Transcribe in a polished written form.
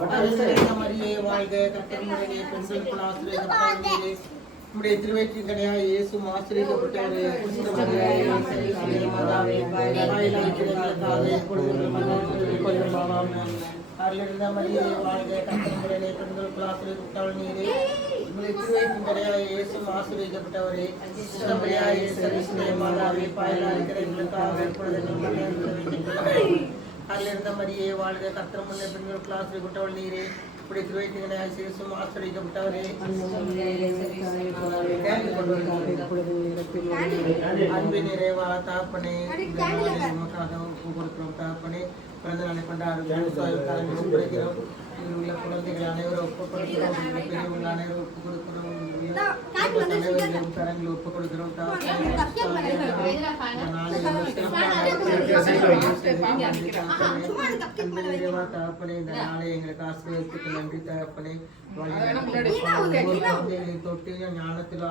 மரியே வாழ்க, கர்த்தர் உம்முடனே, பெண்களுக்குள் ஆசீர்வதிக்கப்பட்டவள் நீரே. உம்முடைய திருவயிற்றின்கனியாகிய இயேசுவும் ஆசீர்வதிக்கப்பட்டவரே. பரிசுத்த மரியே, சர்வேஸ்வரியே மாதாவே, பாவிகளாகிய எங்களுக்காக இப்பொழுதும் மரணத்தில் கொல்லும் ஆமென். அருளிருந்த மரியே வாழ்க, கர்த்தர் உம்முடனே, பெண்களுக்குள் ஆசீர்வதிக்கப்பட்டவள் நீரே. உம்முடைய திருவயிற்றின்கனியாகிய இயேசுவும் ஆசீர்வதிக்கப்பட்டவரே. பரிசுத்த மரியே, சர்வேஸ்வரியே மாதாவே, பாவிகளாகிய எங்களுக்காக இப்பொழுதும் மரணத்தில் கொல்லும் ஆமென். அருளிருந்த மரியே வாழ்க, கர்த்தர் உம்முடனே, பெண்களுக்குள் ஆசீர்வதிக்கப்பட்டவள் நீரே. உம்முடைய திருவயிற்றின்கனியாகிய இயேசுவும் ஆசீர்வதிக்கப்பட்டவரே. அன்பின் நிறைவா தகப்பனே, இந்த நாளை உமக்காக ஒப்புக் கொடுக்கிறோம் தகப்பனே. பிறந்த நாளை கொண்டாடுகிறோம், ஒப்புக்கொடுக்கிறோம். உள்ள குழந்தைகள் அனைவரும் ஒப்புக் கொடுக்கிறோம், பெரியவங்க அனைவரும் ஒப்புக் கொடுக்கிறோம், தலைவர்களும் கரங்களை ஒப்புக் கொடுக்கிறோம் தகப்பனே. இந்த நாளை எங்களுக்கு ஆசீர்வதித்துக்கு நன்றி தகப்பனே. தொட்டு ஞானத்திலும்